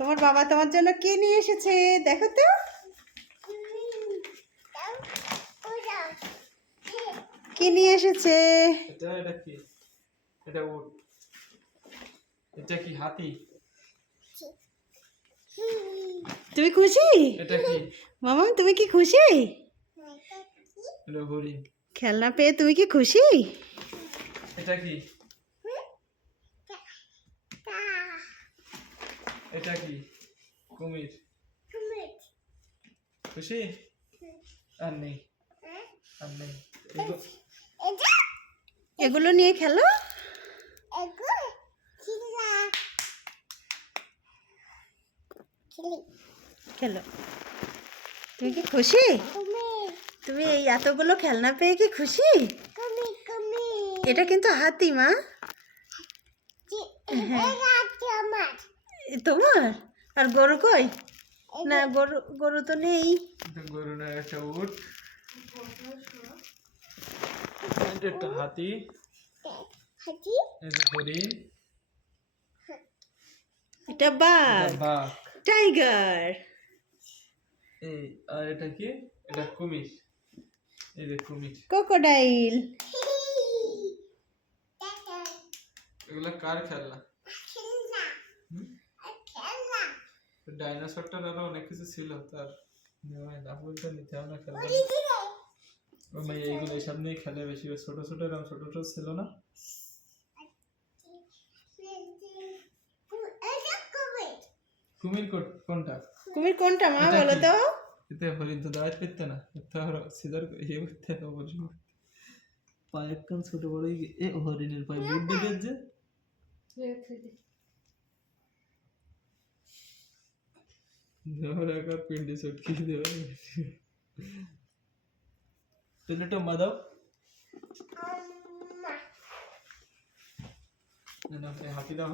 তোমার বাবা তোমার জন্য কি নিয়ে এসেছে দেখো তো। কি নিয়ে এসেছে? এটা কি? এটা উট। এটা কি হাতি? তুমি খুশি? এটা কি? মামা তুমি কি খুশি? এটা হরিণ। খেলনা পেয়ে তুমি কি খুশি? এটা কি? এটা কি? কুমির। খুশি? আর নেই, আর নেই। এগুলো নিয়ে খেলো। খেলো। তুমি কি খুশি? তুমি এই এতগুলো খেলনা পেয়ে কি খুশি? এটা কিন্তু হাতি মা। তোমার? আর গরু কই? না গরু, গরু তো নেই। গরু না, একটা উট, একটা হাতি, এটা হরিণ, এটা বাঘ, এটা বাঘ, টাইগার। এই আর এটা কি? এটা কুমির। এই যে কুমির। ক্রোকোডাইল। এগুলা কার খেলনা? ডাইনোসরটার আরো অনেক কিছু ছিল, তার না বলতে নিতে হবে না খেলনা। ওই মাই এইগুলো এইসব নিয়ে খেলে বেশি। ছোট ছোট এরকম ছোট ছোট ছিল না? কুমির কোনটা? কুমির কোনটা মা এটা বলো কি? তো? এতে হরিণ তো দাঁড়াতে পারতে না, সিধার ইয়ে করতে হবে অবশ্যই। পায়ে একদম ছোট বড় এ হরিণের পায়ে বুট বেঁধে যে একটা পিন্ডি চটকি দেওয়া। প্লেটটা মাদাও না, হাতি দাও।